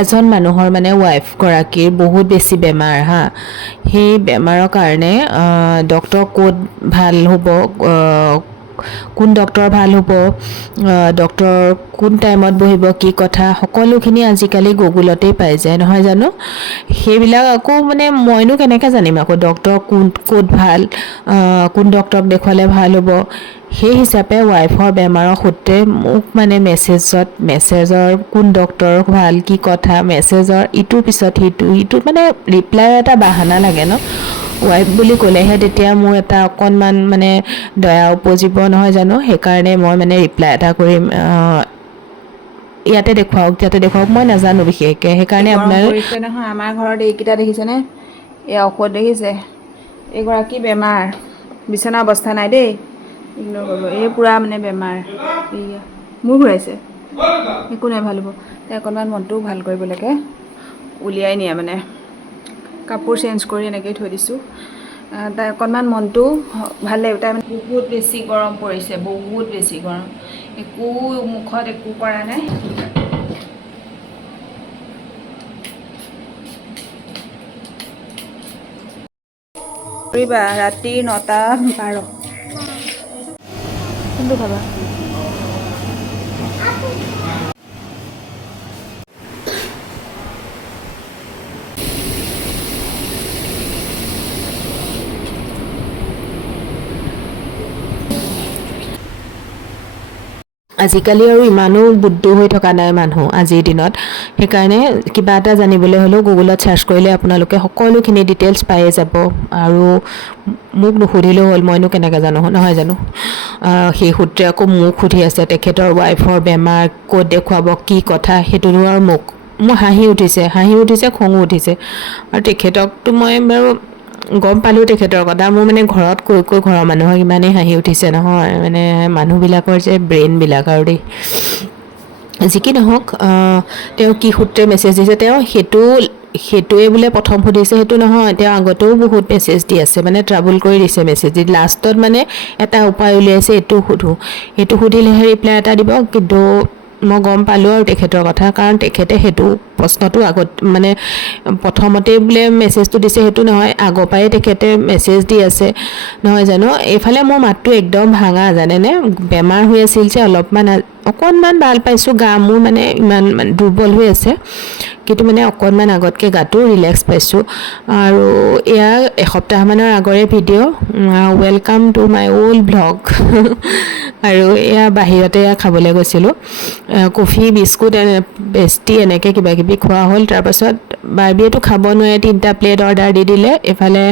এজন মানুহৰ মানে ৱাইফ গৰাকীৰ বহুত বেছি বেমাৰ হা সেই বেমাৰৰ কাৰণে ডক্টৰ ক'ত ভাল হ'ব কোন ডক্টৰ ভাল হ'ব ডক্টৰ কোন টাইমত বহিব কি কথা সকলোখিনি আজিকালি গুগলতেই পাই যায় নহয় জানো সেইবিলাক আকৌ মানে মইনো কেনেকৈ জানিম আকৌ ডক্টৰ ক'ত ভাল কোন ডক্টৰক দেখুৱালে ভাল হ'ব সেই হিচাপে ৱাইফৰ বেমাৰৰ সূত্ৰে মোক মানে মেছেজৰ কোন ডক্টৰ ভাল কি কথা মেছেজৰ ইটোৰ পিছত সিটোত মানে ৰিপ্লাই এটা বাহানা লাগে ন ৱাইফ বুলি ক'লেহে তেতিয়া মোৰ এটা অকণমান মানে দয়া উপজিব নহয় জানো সেইকাৰণে মই মানে ৰিপ্লাই এটা কৰিম ইয়াতে দেখুৱাওক মই নাজানো বিশেষকৈ সেইকাৰণে আপোনাৰ কৰিছে নহয় আমাৰ ঘৰত এইকেইটা দেখিছেনে এই ঔষধ দেখিছে এইগৰাকী বেমাৰ বিচনা অৱস্থা নাই দেই ইগনৰ কৰিব এই পূৰা মানে বেমাৰ এইয়া মূৰ ঘূৰাইছে একো নাই ভাল হ'ব তাই অকণমান মনটোও ভাল কৰিব লাগে উলিয়াই নিয়ে মানে কাপোৰ চেঞ্জ কৰি এনেকৈ থৈ দিছোঁ তাই অকণমান মনটো ভাল লাগিব তাই মানে বহুত বেছি গৰম পৰিছে বহুত বেছি গৰম একো মুখত একো কৰা নাই কৰিবা ৰাতি 9:12 কোনটো খাবা আজিকালি আৰু ইমানো বুদ্ধি হৈ থকা নাই মানুহ আজিৰ দিনত সেইকাৰণে কিবা এটা জানিবলৈ হ'লেও গুগলত চাৰ্চ কৰিলে আপোনালোকে সকলোখিনি ডিটেইলছ পায়ে যাব আৰু মোক নুসুধিলেও হ'ল মইনো কেনেকৈ জানো নহয় জানো সেই সূত্ৰে আকৌ মোক সুধি আছে তেখেতৰ ৱাইফৰ বেমাৰ ক'ত দেখুৱাব কি কথা সেইটোনো আৰু মোৰ হাঁহি উঠিছে খঙো উঠিছে আৰু তেখেতকতো মই বাৰু গম পালোঁ তেখেতৰ কথা মোৰ মানে ঘৰত কৈ ঘৰৰ মানুহক ইমানেই হাঁহি উঠিছে নহয় মানে মানুহবিলাকৰ যে ব্ৰেইনবিলাক আৰু দেই যি কি নহওক তেওঁ কি সূত্ৰে মেছেজ দিছে তেওঁ সেইটোৱে বোলে প্ৰথম সুধিছে সেইটো নহয় তেওঁ আগতেও বহুত মেছেজ দি আছে মানে ট্ৰাবল কৰি দিছে মেছেজ দি লাষ্টত মানে এটা উপায় উলিয়াইছে এইটো সুধিলেহে ৰিপ্লাই এটা দিব কিন্তু মই গম পালোঁ আৰু তেখেতৰ কথা কাৰণ তেখেতে সেইটো প্ৰশ্নটো আগত মানে প্ৰথমতেই বোলে মেছেজটো দিছে সেইটো নহয় আগৰ পৰাই তেখেতে মেছেজ দি আছে নহয় জানো এইফালে মোৰ মাতটো একদম ভাঙা জানেনে বেমাৰ হৈ আছিল যে অকণমান ভাল পাইছোঁ গা মোৰ মানে ইমান দুৰ্বল হৈ আছে কিন্তু মানে অকণমান আগতকৈ গাটো ৰিলেক্স পাইছোঁ আৰু এয়া এসপ্তাহমানৰ আগৰে video' welcome to my old blog আৰু এয়া বাহিৰতে খাবলৈ গৈছিলোঁ কফি বিস্কুট পেষ্ট্ৰি এনেকৈ কিবাকিবি খোৱা হ'ল তাৰপাছত বাৰ্বিয়েতো খাব নোৱাৰে 3টা প্লেট অৰ্ডাৰ দি দিলে এইফালে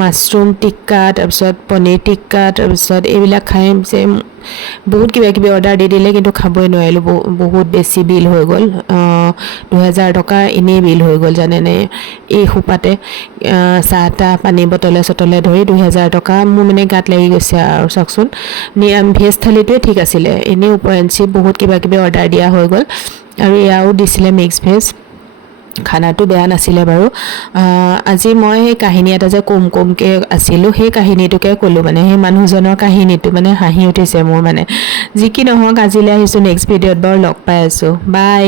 মাছৰুম টিক্কা তাৰপিছত পনীৰ টিক্কা তাৰপিছত এইবিলাক খাই যে বহুত কিবাকিবি অৰ্ডাৰ দি দিলে কিন্তু খাবই নোৱাৰিলোঁ বহুত বেছি বিল হৈ গ'ল 2000 টকা এনেই বিল হৈ গ'ল জানেনে এই সোপাতে চাহ তাহ পানী বটলে ধৰি 2000 টকা মোৰ মানে গাত লাগি গৈছে আৰু চাওকচোন ভেজ থালিটোৱে ঠিক আছিলে এনেই ওপৰেঞ্চি বহুত কিবাকিবি অৰ্ডাৰ দিয়া হৈ গ'ল আৰু এয়াও দিছিলে মিক্স ভেজ খানাটো বেয়া নাছিলে বাৰু আজি মই সেই কাহিনী এটা যে কমকৈ আছিলোঁ সেই কাহিনীটোকে ক'লোঁ মানে সেই মানুহজনৰ কাহিনীটো মানে হাঁহি উঠিছে মোৰ মানে যি কি নহওক আজিলৈ আহিছোঁ নেক্সট ভিডিঅ'ত বাৰু লগ পাই আছোঁ বাই